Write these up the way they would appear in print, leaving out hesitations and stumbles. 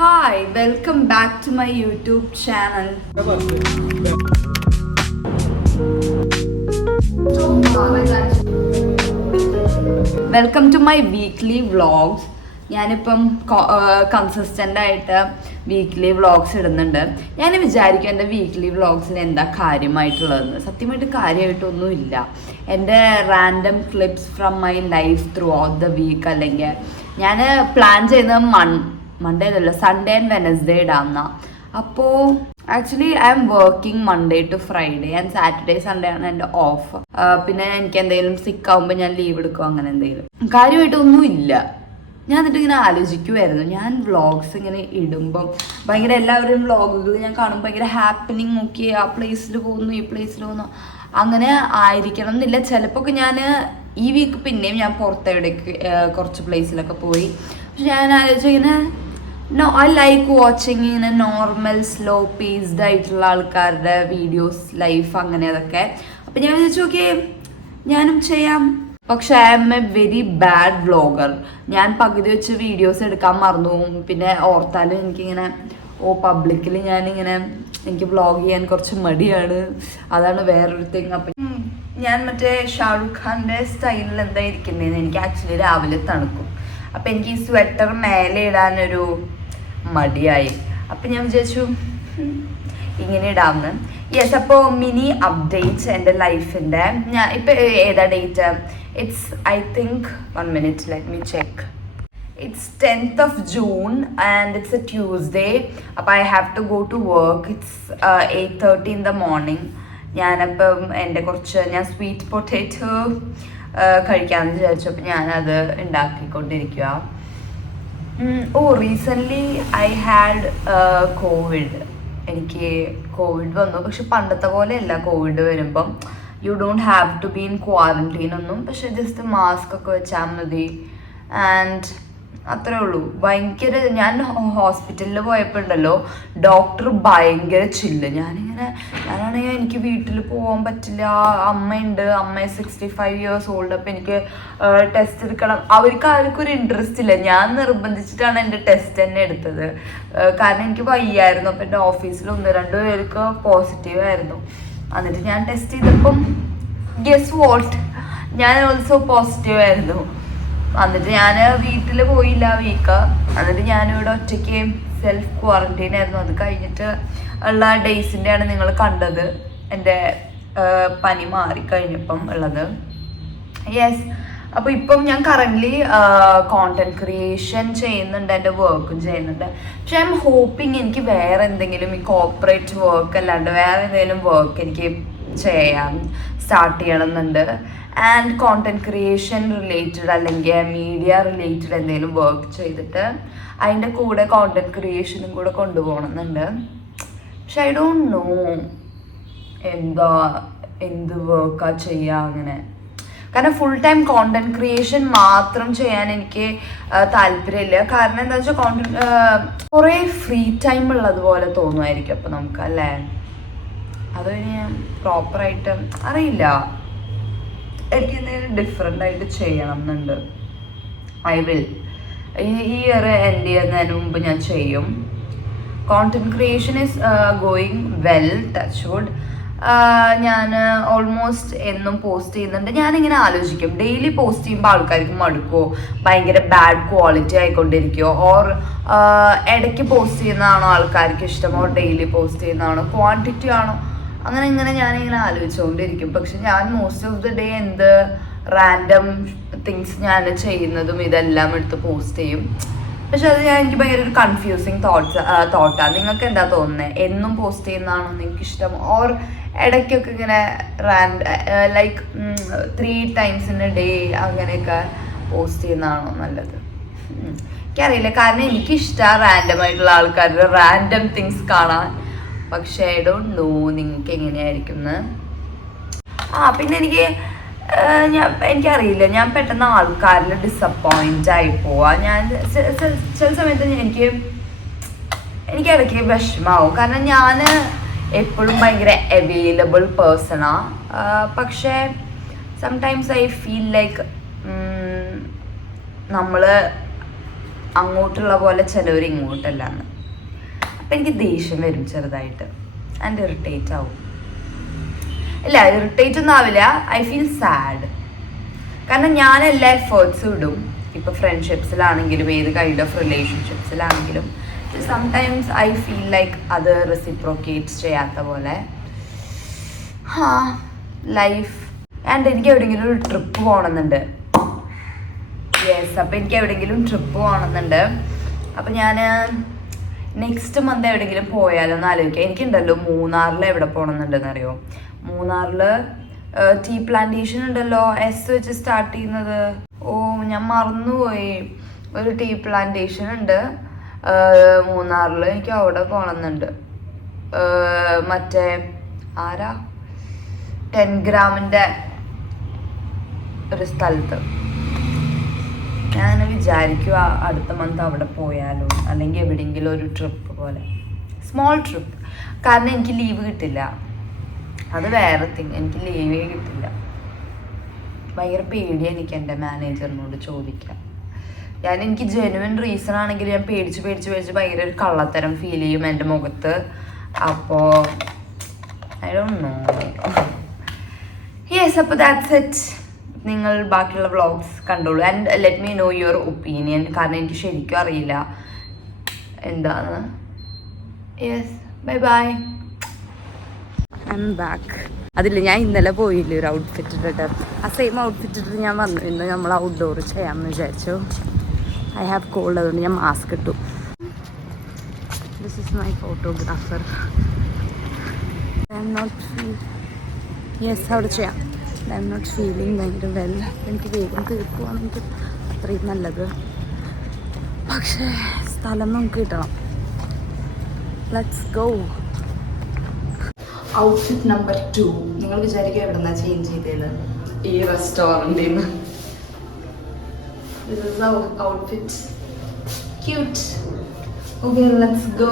Hi, welcome back to my YouTube channel. Welcome to my weekly vlogs. ഞാനിപ്പം consistent ആയിട്ട് weekly vlogs ഇടുന്നുണ്ട്. ഞാൻ വിചാരിക്കും എൻ്റെ വീക്ക്ലി വ്ളോഗ്സിൽ എന്താ കാര്യമായിട്ടുള്ളതെന്ന്. സത്യമായിട്ട് കാര്യമായിട്ടൊന്നുമില്ല. എൻ്റെ random clips from my life throughout the week, അല്ലെങ്കിൽ ഞാൻ പ്ലാൻ ചെയ്യുന്നത് മൺഡേ അല്ല, സൺഡേ ആൻഡ് വെനസ്ഡേ ഇടാമെന്ന. അപ്പോൾ actually I am working Monday to Friday and Saturday Sunday ആണ് എൻ്റെ ഓഫ്. പിന്നെ എനിക്ക് എന്തെങ്കിലും സിക്ക് ആകുമ്പോൾ ഞാൻ ലീവ് എടുക്കും, അങ്ങനെ എന്തെങ്കിലും. കാര്യമായിട്ടൊന്നും ഇല്ല. ഞാൻ എന്നിട്ട് ഇങ്ങനെ ആലോചിക്കുമായിരുന്നു, ഞാൻ വ്ളോഗ്സ് ഇങ്ങനെ ഇടുമ്പം ഭയങ്കര എല്ലാവരും വ്ളോഗുകൾ ഞാൻ കാണുമ്പോൾ ഭയങ്കര ഹാപ്പനിങ് നോക്കി ആ പ്ലേസിൽ പോകുന്നു ഈ പ്ലേസിൽ പോകുന്നു, അങ്ങനെ ആയിരിക്കണം എന്നില്ല. ചിലപ്പോൾ ഒക്കെ ഞാൻ ഈ വീക്ക് പിന്നെയും ഞാൻ പുറത്തെവിടേക്ക് കുറച്ച് പ്ലേസിലൊക്കെ പോയി. പക്ഷെ ഞാൻ ആലോചിച്ചിങ്ങനെ ഐ ലൈക്ക് വാച്ചിങ് ഇങ്ങനെ നോർമൽ സ്ലോ പേസ്ഡ് ആയിട്ടുള്ള ആൾക്കാരുടെ വീഡിയോസ്, ലൈഫ് അങ്ങനെ അതൊക്കെ. അപ്പം ഞാൻ വിചാരിച്ചു ഓക്കെ ഞാനും ചെയ്യാം. പക്ഷെ I am a very bad vlogger. ഞാൻ പകുതി വെച്ച് വീഡിയോസ് എടുക്കാൻ മറന്നു പോകും. പിന്നെ ഓർത്താലും എനിക്കിങ്ങനെ പബ്ലിക്കിൽ ഞാനിങ്ങനെ എനിക്ക് വ്ളോഗ് ചെയ്യാൻ കുറച്ച് മടിയാണ്, അതാണ് വേറൊരു തിങ്. അപ്പം ഞാൻ മറ്റേ ഷാറുഖ് ഖാൻ്റെ സ്റ്റൈലിൽ എന്താ ഇരിക്കുന്നതെന്ന് എനിക്ക് ആക്ച്വലി രാവിലെ തണുക്കും. അപ്പം എനിക്ക് ഈ സ്വെറ്റർ മേലെ ഇടാനൊരു മടിയായി. അപ്പം ഞാൻ വിചാരിച്ചു ഇങ്ങനെ ഇടാമെന്ന്. യെസ്, അപ്പോൾ മിനി അപ്ഡേറ്റ്സ് എൻ്റെ ലൈഫിൻ്റെ. ഞാൻ ഇപ്പം ഏതാ date? It's I think 1 minute, let me check. It's 10th of June and it's a Tuesday. അപ്പോൾ I have to go to work. It's 8:30 in the morning. ഞാനപ്പം എൻ്റെ ഞാൻ സ്വീറ്റ് പൊട്ടേറ്റോ കഴിക്കാമെന്ന് വിചാരിച്ചു. അപ്പം ഞാനത് ഉണ്ടാക്കിക്കൊണ്ടിരിക്കുക. Recently I had Covid. എനിക്ക് കോവിഡ് വന്നു. പക്ഷെ പണ്ടത്തെ പോലെയല്ല കോവിഡ് വരുമ്പം you don't have to be in quarantine ഒന്നും. പക്ഷെ ജസ്റ്റ് മാസ്ക് ഒക്കെ വെച്ചാൽ മതി ആൻഡ് അത്രേ ഉള്ളൂ. ഭയങ്കര ഞാൻ ഹോസ്പിറ്റലിൽ പോയപ്പോൾ ഉണ്ടല്ലോ, ഡോക്ടർ ഭയങ്കര ചില്ല്. ഞാനാണെങ്കിൽ എനിക്ക് വീട്ടിൽ പോകാൻ പറ്റില്ല. അമ്മയുണ്ട്, അമ്മ 65 years old. അപ്പം എനിക്ക് ടെസ്റ്റ് എടുക്കണം. അവർക്ക് ആർക്കും ഒരു ഇൻട്രസ്റ്റ് ഇല്ല. ഞാൻ നിർബന്ധിച്ചിട്ടാണ് എൻ്റെ ടെസ്റ്റ് തന്നെ എടുത്തത്. കാരണം എനിക്ക് വയ്യായിരുന്നു. അപ്പം എൻ്റെ ഓഫീസിൽ 1-2 പേർക്ക് പോസിറ്റീവ് ആയിരുന്നു. എന്നിട്ട് ഞാൻ ടെസ്റ്റ് ചെയ്തപ്പം ഗെസ് വാട്ട്, ഞാൻ ഓൾസോ പോസിറ്റീവ് ആയിരുന്നു. എന്നിട്ട് ഞാൻ വീട്ടിൽ പോയില്ല വീക്ക്. എന്നിട്ട് ഞാനിവിടെ ഒറ്റയ്ക്ക് സെൽഫ് ക്വാറന്റൈൻ ആയിരുന്നു. അത് കഴിഞ്ഞിട്ട് ഉള്ള ഡേയ്സിൻ്റെയാണ് നിങ്ങൾ കണ്ടത്, എൻ്റെ പനി മാറിക്കഴിഞ്ഞപ്പം ഉള്ളത്. യെസ്, അപ്പോൾ ഇപ്പം ഞാൻ കറൻ്റ്ലി കോണ്ടന്റ് ക്രിയേഷൻ ചെയ്യുന്നുണ്ട്, എൻ്റെ വർക്കും ചെയ്യുന്നുണ്ട്. പക്ഷെ ഐ എം ഹോപ്പിങ് എനിക്ക് വേറെ എന്തെങ്കിലും ഈ കോർപ്പറേറ്റ് വർക്ക് അല്ലാണ്ട് വേറെ എന്തെങ്കിലും വർക്ക് എനിക്ക് സ്റ്റാർട്ട് ചെയ്യണമെന്നുണ്ട്. ആൻഡ് കോണ്ടന്റ് ക്രിയേഷൻ റിലേറ്റഡ് അല്ലെങ്കിൽ മീഡിയ റിലേറ്റഡ് എന്തെങ്കിലും വർക്ക് ചെയ്തിട്ട് അതിൻ്റെ കൂടെ കോണ്ടന്റ് ക്രിയേഷനും കൂടെ കൊണ്ടുപോകണമെന്നുണ്ട്. പക്ഷെ ഐ ഡോണ്ട് നോ എന്ത് വർക്കാ ചെയ്യുക അങ്ങനെ. കാരണം ഫുൾ ടൈം കോണ്ടന്റ് ക്രിയേഷൻ മാത്രം ചെയ്യാൻ എനിക്ക് താല്പര്യമില്ല. കാരണം എന്താ വെച്ചാൽ കുറേ ഫ്രീ ടൈം ഉള്ളതുപോലെ തോന്നുമായിരിക്കും അപ്പം നമുക്ക്, അല്ലേ? അത് ഞാൻ പ്രോപ്പറായിട്ട് അറിയില്ല. എനിക്ക് എന്തെങ്കിലും ഡിഫറെൻ്റ് ആയിട്ട് ചെയ്യണം എന്നുണ്ട്. I will. ഈ ഇയർ എൻഡ് ചെയ്യുന്നതിന് മുമ്പ് ഞാൻ ചെയ്യും. Content creation is going well, touch wood. ഞാൻ ഓൾമോസ്റ്റ് എന്നും പോസ്റ്റ് ചെയ്യുന്നുണ്ട്. ഞാനിങ്ങനെ ആലോചിക്കും, ഡെയിലി പോസ്റ്റ് ചെയ്യുമ്പോൾ ആൾക്കാർക്ക് മടുക്കുമോ, ഭയങ്കര ബാഡ് ക്വാളിറ്റി ആയിക്കൊണ്ടിരിക്കുമോ, ഓർ ഇടയ്ക്ക് പോസ്റ്റ് ചെയ്യുന്നതാണോ ആൾക്കാർക്ക് ഇഷ്ടം, ഓർ ഡെയിലി പോസ്റ്റ് ചെയ്യുന്നതാണോ, ക്വാണ്ടിറ്റി ആണോ, അങ്ങനെ ഞാനിങ്ങനെ ആലോചിച്ചുകൊണ്ടിരിക്കും. പക്ഷെ ഞാൻ മോസ്റ്റ് ഓഫ് ദി ഡേ എന്ത് റാൻഡം തിങ്സ് ഞാൻ ചെയ്യുന്നതും ഇതെല്ലാം എടുത്ത് പോസ്റ്റ് ചെയ്യും. പക്ഷെ അത് എനിക്ക് ഭയങ്കര ഒരു കൺഫ്യൂസിങ് തോട്ടാണ്. നിങ്ങൾക്ക് എന്താ തോന്നുന്നത്? എന്നും പോസ്റ്റ് ചെയ്യുന്നതാണോ നിങ്ങൾക്ക് ഇഷ്ടം, ഓർ ഇടയ്ക്കൊക്കെ ഇങ്ങനെ like 3 times in a day അങ്ങനെയൊക്കെ പോസ്റ്റ് ചെയ്യുന്നതാണോ നല്ലത്? എനിക്കറിയില്ല. കാരണം എനിക്കിഷ്ടമാണ് റാൻഡമായിട്ടുള്ള ആൾക്കാരുടെ റാൻഡം തിങ്സ് കാണാൻ. പക്ഷേ ഐ ഡോണ്ട് നോ നിങ്ങൾക്ക് എങ്ങനെയായിരിക്കും എന്ന്. പിന്നെ എനിക്കറിയില്ല, ഞാൻ പെട്ടെന്ന് ആൾക്കാരിൽ ഡിസപ്പോയിൻ്റ് ആയി പോവാ. ഞാൻ ചില സമയത്ത് എനിക്ക് ഇടയ്ക്ക് വിഷമാവും. കാരണം ഞാൻ എപ്പോഴും ഭയങ്കര അവൈലബിൾ പേഴ്സണാണ്. പക്ഷേ സംടൈംസ് ഐ ഫീൽ ലൈക്ക് നമ്മൾ അങ്ങോട്ടുള്ള പോലെ ചിലവർ ഇങ്ങോട്ടല്ലാന്ന്. അപ്പം എനിക്ക് ദേഷ്യം വരും ചെറുതായിട്ട്, ആൻഡ് ഇറിറ്റേറ്റ് ആവും. ഇല്ല, ഇറിറ്റേറ്റ് ഒന്നും ആവില്ല, ഐ ഫീൽ സാഡ്. കാരണം ഞാൻ എല്ലാ എഫേർട്സും ഇടും, ഇപ്പോൾ ഫ്രണ്ട്ഷിപ്സിലാണെങ്കിലും ഏത് കൈൻഡ് ഓഫ് റിലേഷൻഷിപ്സിലാണെങ്കിലും. സംടൈംസ് ഐ ഫീൽ ലൈക്ക് അത് റെസിപ്രോക്കേറ്റ്സ് ചെയ്യാത്ത പോലെ. ലൈഫ്. ആൻഡ് എനിക്ക് എവിടെയെങ്കിലും ഒരു ട്രിപ്പ് പോകണമെന്നുണ്ട്. യെസ്, അപ്പം എനിക്ക് എവിടെയെങ്കിലും ട്രിപ്പ് പോകണമെന്നുണ്ട്. അപ്പം ഞാൻ നെക്സ്റ്റ് മന്ത് എവിടെയെങ്കിലും പോയാലോ എന്ന് ആലോചിക്കാം. എനിക്കുണ്ടല്ലോ മൂന്നാറിൽ എവിടെ പോകണമെന്നുണ്ടെന്ന് അറിയോ? മൂന്നാറിൽ ടീ പ്ലാന്റേഷൻ ഉണ്ടല്ലോ, എസ് വെച്ച് സ്റ്റാർട്ട് ചെയ്യുന്നത്. ഓ, ഞാൻ മറന്നുപോയി. ഒരു ടീ പ്ലാന്റേഷൻ ഉണ്ട് മൂന്നാറിൽ. എനിക്ക് അവിടെ പോകണമെന്നുണ്ട്. മറ്റേ ആരാ 10 ഗ്രാമിൻ്റെ ഒരു സ്ഥലത്ത്. ഞാൻ വിചാരിക്കുക അടുത്ത മന്ത് അവിടെ പോയാലോ, അല്ലെങ്കിൽ എവിടെയെങ്കിലും ഒരു ട്രിപ്പ് പോലെ, സ്മോൾ ട്രിപ്പ്. കാരണം എനിക്ക് ലീവ് കിട്ടില്ല, അത് വേറെ തിങ്. എനിക്ക് ലീവേ കിട്ടില്ല. ഭയങ്കര പേടിയാണ് എനിക്ക് എൻ്റെ മാനേജറിനോട് ചോദിക്കാം. എനിക്ക് ജെനുവിൻ റീസൺ ആണെങ്കിൽ ഞാൻ പേടിച്ച് ഭയങ്കര ഒരു കള്ളത്തരം ഫീൽ ചെയ്യും എൻ്റെ മുഖത്ത്. അപ്പോൾ ഐ ഡോണ്ട് നോ. യെസ്, അപ്പോൾ ദാറ്റ്സ് ഇറ്റ്. നിങ്ങൾ ബാക്കിയുള്ള വ്ളോഗ്സ് കണ്ടോളൂ and let me no your opinion. കാരണം എനിക്ക് ശരിക്കും അറിയില്ല എന്താണ്. Yes, bye bye. I M back. അതില്ല, ഞാൻ ഇന്നലെ പോയില്ലേ ഒരു ഔട്ട്ഫിറ്റ് ഇട്ടിട്ട്, ആ സെയിം ഔട്ട്ഫിറ്റ് ഇട്ടിട്ട് ഞാൻ വന്നു. ഇന്ന് നമ്മൾ ഔട്ട്ഡോർ ചെയ്യാമെന്ന് വിചാരിച്ചു. ഐ ഹാവ് കോൾഡ്, അതുകൊണ്ട് ഞാൻ മാസ്ക് ഇട്ടു. This is my photographer. I am not yes, അവിടെ ചെയ്യാം. ഐ എം നോട്ട് ഫീലിംഗ് ഭയങ്കര വെൽ. എനിക്ക് വേഗം തീർക്കുവാണ് എനിക്ക് അത്രയും നല്ലത്. പക്ഷേ സ്ഥലം നമുക്ക് കിട്ടണം. Let's go. Outfit number 2. നിങ്ങൾ വിചാരിക്കുക എവിടെ നിന്നാണ് ചേഞ്ച് ചെയ്തത്? ഈ റെസ്റ്റോറൻറ്റിൽ നിന്ന്. This is our outfit. Cute. Okay, let's go.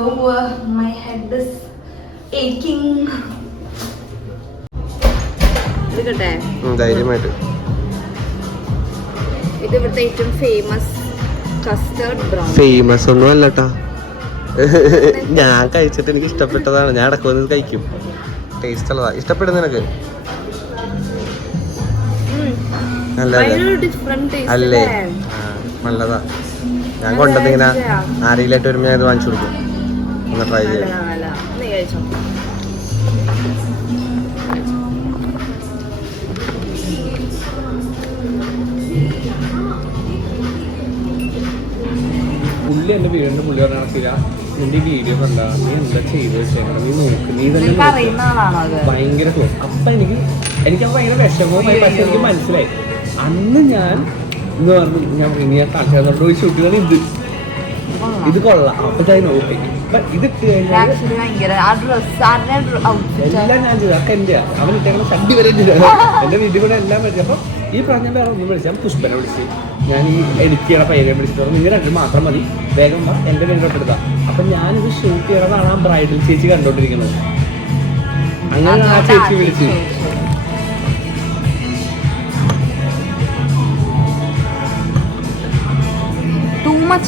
My head is aching. ഇതുകട്ടെ, ധൈര്യമായിട്ട്. ഇത് ഇവിടുത്തെ ഏറ്റവും ഫേമസ് കസ്റ്റേർഡ് ബ്രൗൺ. ഫേമസ് ഒന്നും അല്ലട്ടാ, ഞാൻ കഴിച്ചിട്ട് എനിക്ക് ഇഷ്ടപ്പെട്ടതാണ്. ഞാൻ ഇടയ്ക്ക് വന്ന് കഴിക്കും. ടേസ്റ്റ് ഉള്ളതാ. ഇഷ്ടപ്പെടുന്ന നിനക്ക് അല്ലേ? നല്ലതാ. ഞാൻ കൊണ്ടതിങ്ങനെ ആരെയിലായിട്ട് വരുമ്പോൾ ഞാൻ ഇത് വാങ്ങിച്ചു കൊടുക്കും. ഒന്ന് ട്രൈ ചെയ്യാം. പുള്ളി എൻ്റെ വീടിൻ്റെ പുള്ളി പറഞ്ഞാൽ നിന്റെ വീഡിയോ കണ്ടാ നീ എന്താ ചെയ്ത് വെച്ചേക്കണം, നീ നോക്ക്, നീ തന്നെ ഭയങ്കര ക്ലോസ്. അപ്പം എനിക്ക് ഭയങ്കര വിഷമമായി. പക്ഷെ എനിക്ക് മനസ്സിലായി അന്ന് ഞാൻ എന്ന് പറഞ്ഞു, ഞാൻ കാണിച്ചു ഒരു ഷൂട്ടുകൾ ഇത് കൊള്ളാം. അപ്പൊ നോക്കി ഇത് എല്ലാം ഞാൻ ചെയ്തു. അതൊക്കെ എൻ്റെ അവൻ ഇട്ടേക്കുന്ന ഷഡ്ഡി വരെ ചെയ്തു. എൻ്റെ വീട്ടിൽ കൂടെ എല്ലാം പറ്റി. അപ്പം ഈ പറഞ്ഞ വേറെ ഒന്നും വിളിച്ചു. ഞാൻ പുഷ്പനെ വിളിച്ച്, ഞാൻ ഈ എഡിറ്റ് ചെയ്യണ പയ്യനെ വിളിച്ചിട്ട് പറഞ്ഞു നിങ്ങൾ രണ്ടും മാത്രം മതി, വേഗം വാ, എൻ്റെ പേരിലോട്ടെടുത്താം. അപ്പം ഞാനിത് ഷൂട്ട് ചെയ്യണതാണ് ആ ബ്രൈഡൽ ചേച്ചി കണ്ടോണ്ടിരിക്കുന്നത്. അങ്ങനെ ആ ചേച്ചി വിളിച്ചു.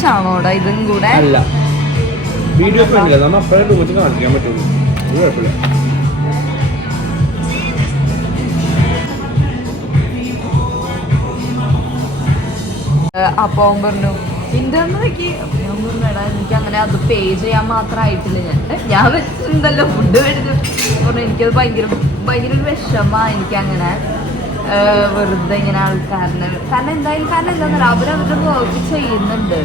ആണോടാ ഇതും കൂടെ? അല്ല, വീഡിയോ ഫ്രണ്ടില്ല, നമ്മൾ അപ്പോഴേ ടൂമച്ച് കാണിക്കാൻ പറ്റുള്ളൂ. അത് കുഴപ്പമില്ല. അപ്പോൾ പറഞ്ഞു ഇന്റർനെറ്റ് എനിക്ക് അങ്ങനെ അത് പേ ചെയ്യാൻ മാത്രമായിട്ടില്ല. ഞാൻ വെച്ചിട്ടുണ്ടല്ലോ ഫുഡ് മേടിച്ചു പറഞ്ഞു. എനിക്കത് ഭയങ്കര ഒരു വിഷമമാണ്. എനിക്കങ്ങനെ വെറുതെ ഇങ്ങനെ ആൾക്കാരന് കാരണം എന്താണെന്നല്ല, അവരവരുടെ വർക്ക് ചെയ്യുന്നുണ്ട്.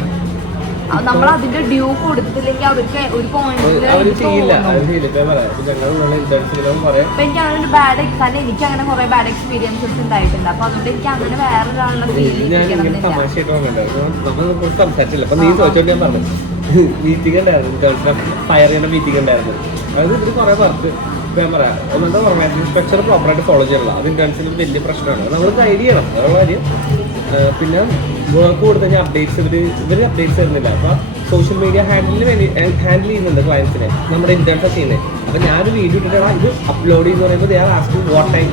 നമ്മൾ അതിന്റെ ഡ്യൂ കൊടുത്തില്ലെങ്കിൽ അവർക്ക് ഒരു പോയിന്റ് എനിക്ക് അങ്ങനെ ബാഡ് കാരണം എനിക്ക് അങ്ങനെ കുറെ ബാഡ് എക്സ്പീരിയൻസസ് ഉണ്ടായിട്ടുണ്ട്. അപ്പൊ അതുകൊണ്ട് എനിക്ക് അങ്ങനെ വേറൊരാളുടെ മീറ്റിംഗ് ഉണ്ടായിരുന്നു, മീറ്റിംഗ് ഉണ്ടായിരുന്നു. അതായത് ഇത് കുറെ വർക്ക് ഞാൻ പറയാം. ഒന്നെന്താ പറയുക, സ്ട്രക്ചർ പ്രോപ്പറായിട്ട് ഫോളോ ചെയ്യണം. അത് ഇന്റേൺസിൽ വലിയ പ്രശ്നമാണ്. നമ്മൾ ഗൈഡ് ചെയ്യണം, വേറെ കാര്യം. പിന്നെ വർക്ക് കൊടുത്തു കഴിഞ്ഞാൽ ഇവർ അപ്ഡേറ്റ്സ് തരുന്നില്ല. അപ്പോൾ സോഷ്യൽ മീഡിയ ഹാൻഡിൽ ചെയ്യുന്നുണ്ട് ക്ലയൻസിനെ, നമ്മുടെ ഇന്റേൺസ് ചെയ്യുന്നത്. അപ്പോൾ ഞാനൊരു വീഡിയോ ഇട്ടിട്ടാണ് ഇത് അപ്ലോഡ് ചെയ്യുന്ന പറയുമ്പോൾ they are asking what time.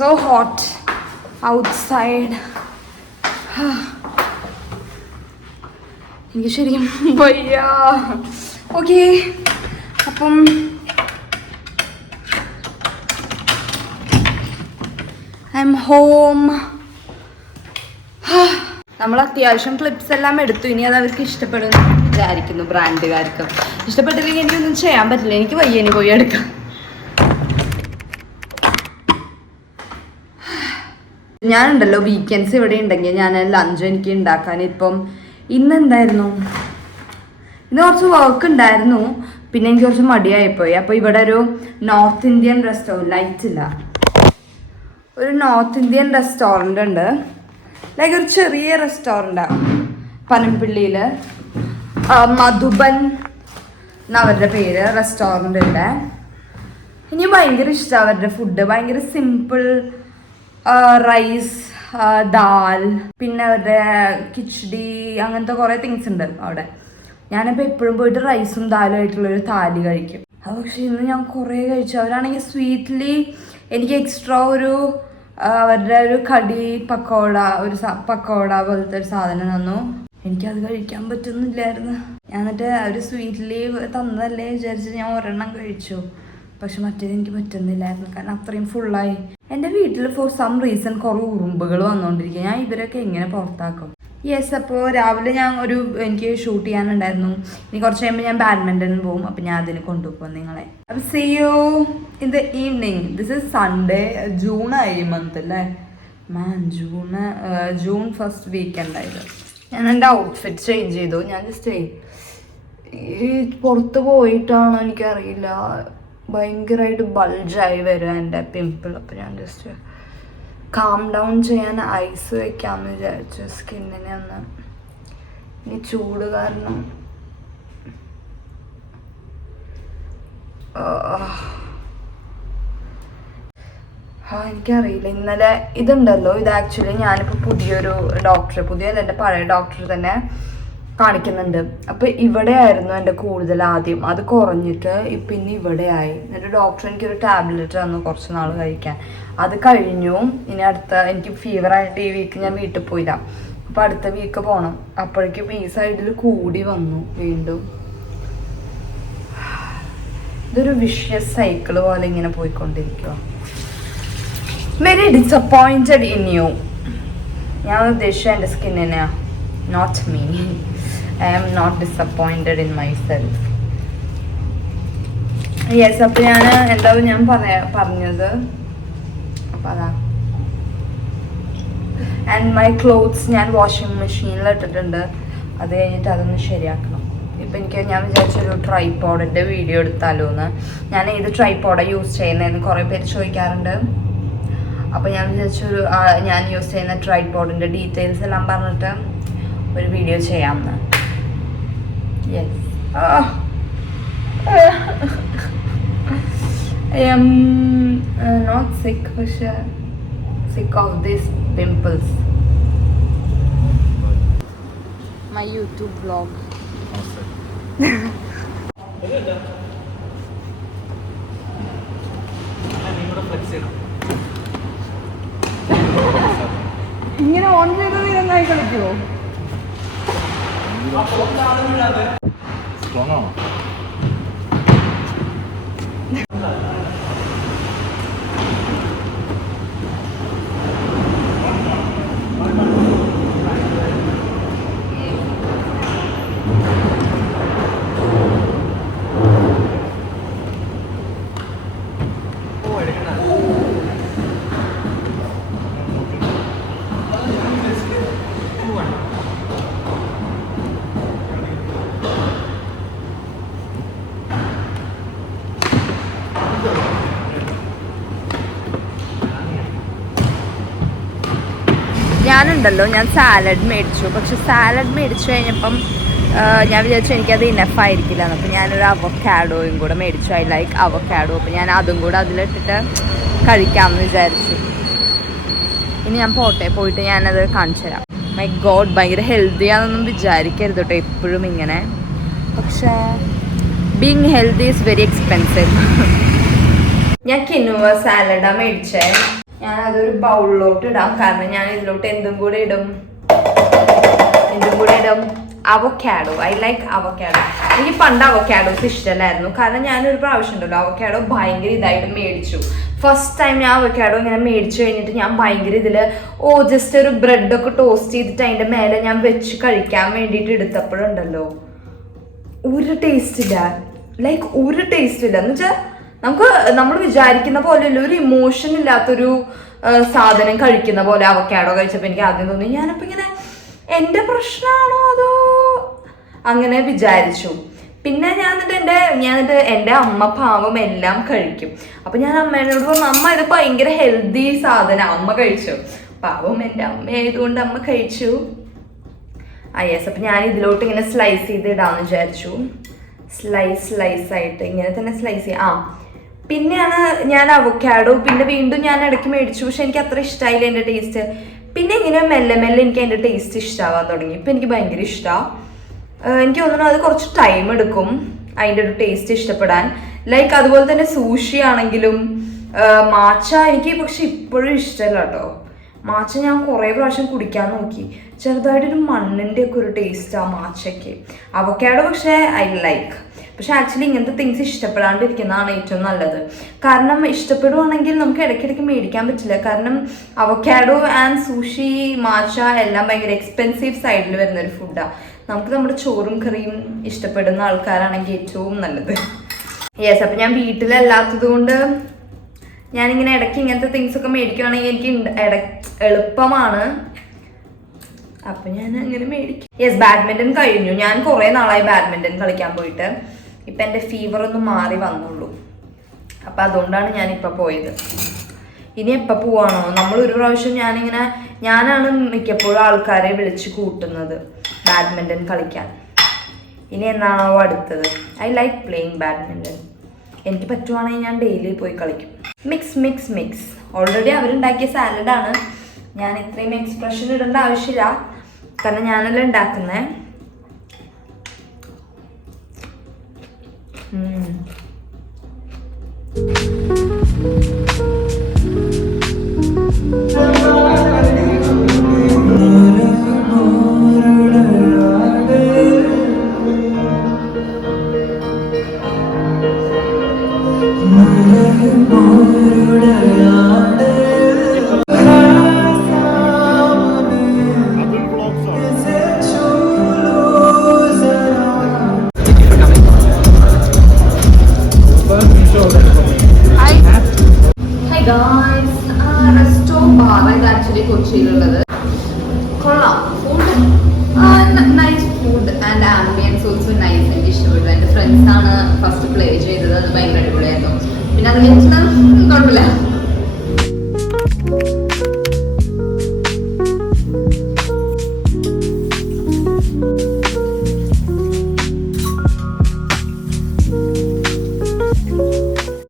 So hot. Outside. എനിക്ക് ശരിക്കും വയ്യ. ഓക്കെ, അപ്പം ഐ എം ഹോം. നമ്മൾ അത്യാവശ്യം ക്ലിപ്സ് എല്ലാം എടുത്തു. ഇനി അത് അവർക്ക് ഇഷ്ടപ്പെടും വിചാരിക്കുന്നു, ബ്രാൻഡുകാർക്ക്. ഇഷ്ടപ്പെട്ടില്ലെങ്കിൽ എനിക്കൊന്നും ചെയ്യാൻ പറ്റില്ല. എനിക്ക് വയ്യ ഇനി പോയി എടുക്കാം. ഞാനുണ്ടല്ലോ വീക്കെൻഡ്സ് ഇവിടെ ഉണ്ടെങ്കിൽ ഞാൻ ലഞ്ച് എനിക്ക് ഉണ്ടാക്കാൻ ഇപ്പം ഇന്നെന്തായിരുന്നു, ഇന്ന് കുറച്ച് വർക്ക് ഉണ്ടായിരുന്നു. പിന്നെ എനിക്ക് കുറച്ച് മടിയായിപ്പോയി. അപ്പോൾ ഇവിടെ ഒരു നോർത്ത് ഇന്ത്യൻ റെസ്റ്റോറൻറ്റ്, ലൈറ്റ് ഇല്ല, ഒരു നോർത്ത് ഇന്ത്യൻ റെസ്റ്റോറൻ്റ് ഉണ്ട്. ലൈക്ക് ഒരു ചെറിയ റെസ്റ്റോറൻറ്റാണ് പനമ്പിള്ളിയിൽ, മധുബൻ എന്നവരുടെ പേര് റെസ്റ്റോറൻ്റ് ഉണ്ട്. ഇനി ഭയങ്കര ഇഷ്ടമാണ് അവരുടെ ഫുഡ്. ഭയങ്കര സിമ്പിൾ, റൈസ്, ദാൽ, പിന്നെ അവരുടെ കിച്ചടി, അങ്ങനത്തെ കുറേ തിങ്സ് ഉണ്ട് അവിടെ. ഞാനിപ്പോൾ എപ്പോഴും പോയിട്ട് റൈസും ദാലും ആയിട്ടുള്ളൊരു താലി കഴിക്കും. അത് പക്ഷേ ഇന്ന് ഞാൻ കുറേ കഴിച്ചു. അവരാണെങ്കിൽ സ്വീറ്റ്ലി എനിക്ക് എക്സ്ട്രാ ഒരു അവരുടെ ഒരു കടി പക്കോട, ഒരു പക്കോട പോലത്തെ ഒരു സാധനം തന്നു. എനിക്കത് കഴിക്കാൻ പറ്റുന്നില്ലായിരുന്നു. ഞാൻ എന്നിട്ട് ഒരു സ്വീറ്റ്ലി തന്നതല്ലേ വിചാരിച്ച് ഞാൻ ഒരെണ്ണം കഴിച്ചു. പക്ഷെ മറ്റേത് എനിക്ക് പറ്റുന്നില്ലായിരുന്നു, കാരണം അത്രയും ഫുള്ളായി. എൻ്റെ വീട്ടിൽ ഫോർ സം റീസൺ കുറേ ഉറുമ്പുകൾ വന്നുകൊണ്ടിരിക്കുക. ഞാൻ ഇവരൊക്കെ എങ്ങനെ പുറത്താക്കും? യെസ്, അപ്പോൾ രാവിലെ എനിക്ക് ഷൂട്ട് ചെയ്യാനുണ്ടായിരുന്നു. ഇനി കുറച്ച് കഴിയുമ്പോൾ ഞാൻ ബാഡ്മിൻ്റൺ പോകും. അപ്പോൾ ഞാൻ അതിന് കൊണ്ടുപോകും നിങ്ങളെ. അപ്പോൾ see you in the evening. This is Sunday. ജൂണായി മന്ത് അല്ലേ മാൻ, ജൂൺ ഫസ്റ്റ് വീക്കെൻഡായത്. ഞാൻ എൻ്റെ ഔട്ട്ഫിറ്റ് ചേഞ്ച് ചെയ്തു. ഞാൻ ജസ്റ്റ് ഈ പുറത്ത് പോയിട്ടാണോ എനിക്കറിയില്ല, ഭയങ്കരമായിട്ട് ബൾജായി വരും എൻ്റെ പിമ്പിൾ. അപ്പോൾ ഞാൻ ജസ്റ്റ് കാം ഡൗൺ ചെയ്യാൻ ഐസ് വെക്കാമെന്ന് വിചാരിച്ചു സ്കിന്നിനെ ഒന്ന്. ഇനി ചൂട് കാരണം എനിക്കറിയില്ല. ഇന്നലെ ഇതുണ്ടല്ലോ, ഇത് ആക്ച്വലി ഞാനിപ്പോൾ പുതിയല്ല, എൻ്റെ പഴയ ഡോക്ടർ തന്നെ കാണിക്കുന്നുണ്ട്. അപ്പോൾ ഇവിടെ ആയിരുന്നു എൻ്റെ കൂടുതൽ ആദ്യം, അത് കുറഞ്ഞിട്ട് ഇപ്പം ഇനി ഇവിടെ ആയി. എന്നിട്ട് ഡോക്ടർ എനിക്കൊരു ടാബ്ലറ്റ് തന്നു കുറച്ച് നാൾ കഴിക്കാൻ. അത് കഴിഞ്ഞു. ഇനി എനിക്ക് ഫീവറായിട്ട് ഈ വീക്ക് ഞാൻ വീട്ടിൽ പോയില്ല. അപ്പോൾ അടുത്ത വീക്ക് പോകണം. അപ്പോഴേക്കും ഈ സൈഡിൽ കൂടി വന്നു വീണ്ടും. ഇതൊരു വിഷ്യസ് സൈക്കിൾ പോലെ ഇങ്ങനെ പോയിക്കൊണ്ടിരിക്കുക. Very disappointed in you. ഞാൻ ഉദ്ദേശിച്ച എൻ്റെ സ്കിന്നിനെയാ, not me. I am not disappointed in myself. Yes, അപ്പോൾ ഞാൻ പറഞ്ഞത് അപ്പോൾ അതാ. ആൻഡ് മൈ ക്ലോത്ത്സ് ഞാൻ വാഷിംഗ് മെഷീനിൽ ഇട്ടിട്ടുണ്ട്. അത് കഴിഞ്ഞിട്ട് അതൊന്ന് ശരിയാക്കണം. ഇപ്പം ഞാൻ വിചാരിച്ചൊരു ട്രൈപോഡിൻ്റെ വീഡിയോ എടുത്താലോ എന്ന്. ഞാൻ ഏത് ട്രൈപോഡാണ് യൂസ് ചെയ്യുന്നതെന്ന് കുറേ പേര് ചോദിക്കാറുണ്ട്. അപ്പോൾ ഞാൻ വിചാരിച്ചൊരു ഞാൻ യൂസ് ചെയ്യുന്ന ട്രൈപോഡിൻ്റെ ഡീറ്റെയിൽസ് എല്ലാം പറഞ്ഞിട്ട് ഒരു വീഡിയോ ചെയ്യാമെന്ന്. Yes. I am not sick, but sick of these pimples. My YouTube vlog. ഇങ്ങനെ ഓൺ ചെയ്തത് നന്നായി കളിക്കുമോ? സ്ട്രോങ് ആണോ? ഞാൻ സാലഡ് മേടിച്ചു. പക്ഷെ സാലഡ് മേടിച്ചു കഴിഞ്ഞപ്പം ഞാൻ വിചാരിച്ചു എനിക്കത് ഇനഫായിരിക്കില്ല. അപ്പോൾ ഞാനൊരു അവക്കാഡോയും കൂടെ മേടിച്ചു. I like avocado. അപ്പോൾ ഞാൻ അതും കൂടെ അതിലിട്ടിട്ട് കഴിക്കാമെന്ന് വിചാരിച്ചു. ഇനി ഞാൻ പോയിട്ട് ഞാനത് കാണിച്ചു തരാം. മൈ ഗോഡ്, ഭയങ്കര ഹെൽത്തിയാണെന്നൊന്നും വിചാരിക്കരുത് കേട്ടോ എപ്പോഴും ഇങ്ങനെ. പക്ഷേ being healthy is very expensive. ഞാൻ കിനുവ സാലഡാണ് മേടിച്ചേ. ഞാൻ അതൊരു ബൗളിലോട്ട് ഇടാം. കാരണം ഞാൻ ഇതിലോട്ട് എന്തും കൂടെ ഇടും അവക്കാഡോ. I like avocado. എനിക്ക് പണ്ട് അവക്കാഡോസ് ഇഷ്ടമല്ലായിരുന്നു. കാരണം ഞാനൊരു പ്രാവശ്യം ഉണ്ടല്ലോ അവക്കാഡോ ഭയങ്കര ഇതായിട്ട് മേടിച്ചു. ഫസ്റ്റ് ടൈം ഞാൻ അവക്കാഡോ ഇങ്ങനെ മേടിച്ചു കഴിഞ്ഞിട്ട് ഞാൻ ഭയങ്കര ജസ്റ്റ് ഒരു ബ്രെഡൊക്കെ ടോസ്റ്റ് ചെയ്തിട്ട് അതിൻ്റെ മേലെ ഞാൻ വെച്ച് കഴിക്കാൻ വേണ്ടിയിട്ട് എടുത്തപ്പോഴുണ്ടല്ലോ ഒരു ടേസ്റ്റ് ഇല്ല. ഒരു ടേസ്റ്റ് ഇല്ല എന്ന് വെച്ചാൽ നമ്മൾ വിചാരിക്കുന്ന പോലെയല്ല, ഒരു ഇമോഷൻ ഇല്ലാത്തൊരു സാധനം കഴിക്കുന്ന പോലെ അവക്കാഡോ കഴിച്ചപ്പോൾ എനിക്ക് ആദ്യം തോന്നി ഞാനപ്പോൾ ഇങ്ങനെ എൻ്റെ പ്രശ്നമാണോ അതോ അങ്ങനെ വിചാരിച്ചു. പിന്നെ ഞാൻ എന്നിട്ട് എൻ്റെ അമ്മ പാവം എല്ലാം കഴിക്കും. അപ്പം ഞാൻ അമ്മേനോട് പറഞ്ഞു, അമ്മ ഇത് ഭയങ്കര ഹെൽത്തി സാധനം, അമ്മ കഴിച്ചു. പാവം എൻ്റെ അമ്മ ആയതുകൊണ്ട് അമ്മ കഴിച്ചു. യെസ്. അപ്പം ഞാൻ ഇതിലോട്ട് ഇങ്ങനെ സ്ലൈസ് ചെയ്ത് ഇടാമെന്ന് വിചാരിച്ചു. സ്ലൈസ് ആയിട്ട് ഇങ്ങനെ തന്നെ സ്ലൈസ് ചെയ്യാം. പിന്നെയാണ് ഞാൻ അവക്കാഡോ പിന്നെ വീണ്ടും ഞാൻ ഇടയ്ക്ക് മേടിച്ചു. പക്ഷെ എനിക്ക് അത്ര ഇഷ്ടമായില്ല എൻ്റെ ടേസ്റ്റ്. പിന്നെ ഇങ്ങനെ മെല്ലെ എനിക്ക് അതിൻ്റെ ടേസ്റ്റ് ഇഷ്ടമാവാൻ തുടങ്ങി. ഇപ്പം എനിക്ക് ഭയങ്കര ഇഷ്ടമാണ്. എനിക്ക് തോന്നുന്നു അത് കുറച്ച് ടൈം എടുക്കും അതിൻ്റെ ഒരു ടേസ്റ്റ് ഇഷ്ടപ്പെടാൻ. അതുപോലെ തന്നെ സൂഷി ആണെങ്കിലും മാച്ച എനിക്ക് പക്ഷെ ഇപ്പോഴും ഇഷ്ടമല്ല കേട്ടോ. മാച്ച ഞാൻ കുറേ പ്രാവശ്യം കുടിക്കാൻ നോക്കി, ചെറുതായിട്ടൊരു മണ്ണിൻ്റെ ഒക്കെ ഒരു ടേസ്റ്റാണ് മാച്ചയ്ക്ക്. അവക്കാഡോ പക്ഷേ ഐ ലൈക്ക്. പക്ഷെ ആക്ച്വലി ഇങ്ങനത്തെ തിങ്സ് ഇഷ്ടപ്പെടാണ്ടിരിക്കുന്നതാണ് ഏറ്റവും നല്ലത്. കാരണം ഇഷ്ടപ്പെടുവാണെങ്കിൽ നമുക്ക് ഇടയ്ക്കിടയ്ക്ക് മേടിക്കാൻ പറ്റില്ല. കാരണം അവക്കാഡോ ആൻഡ് സൂഷി മാച്ച എല്ലാം ഭയങ്കര എക്സ്പെൻസീവ് സൈഡിൽ വരുന്നൊരു ഫുഡാണ്. നമുക്ക് നമ്മുടെ ചോറും കറിയും ഇഷ്ടപ്പെടുന്ന ആൾക്കാരാണെങ്കിൽ ഏറ്റവും നല്ലത്. യെസ്. അപ്പം ഞാൻ വീട്ടിലല്ലാത്തത് കൊണ്ട് ഞാനിങ്ങനെ ഇടയ്ക്ക് ഇങ്ങനത്തെ തിങ്സ് ഒക്കെ മേടിക്കുകയാണെങ്കിൽ എനിക്ക് എളുപ്പമാണ്. അപ്പം ഞാൻ അങ്ങനെ മേടിക്കും. യെസ്. ബാഡ്മിൻ്റൺ കഴിഞ്ഞു. ഞാൻ കുറേ നാളായി ബാഡ്മിൻ്റൺ കളിക്കാൻ പോയിട്ട്. ഇപ്പം എൻ്റെ ഫീവർ ഒന്ന് മാറി വന്നുള്ളൂ. അപ്പം അതുകൊണ്ടാണ് ഞാനിപ്പോൾ പോയത്. ഇനി എപ്പോൾ പോവാണോ? ഒരു പ്രാവശ്യം ഞാനാണ് മിക്കപ്പോഴും ആൾക്കാരെ വിളിച്ച് കൂട്ടുന്നത് ബാഡ്മിൻ്റൺ കളിക്കാൻ. ഇനി എന്നാണോ അടുത്തത്? I like playing badminton. എനിക്ക് പറ്റുവാണെങ്കിൽ ഞാൻ ഡെയിലി പോയി കളിക്കും. മിക്സ്. ഓൾറെഡി അവരുണ്ടാക്കിയ സാലഡാണ്. ഞാൻ ഇത്രയും എക്സ്പ്രഷൻ ഇടേണ്ട ആവശ്യമില്ല, കാരണം ഞാനല്ല ഉണ്ടാക്കുന്നേ. കൊച്ചിയിലുള്ളത് കൊള്ളാം. Food nice food and ambience also nice. എനിക്ക് ഇഷ്ടപ്പെട്ടു. എൻ്റെ ഫ്രണ്ട്സാണ് ഫസ്റ്റ് പ്ലേ ചെയ്തത്. അത് ഭയങ്കര അടിപൊളിയായിരുന്നു. പിന്നെ അത് കുഴപ്പമില്ല.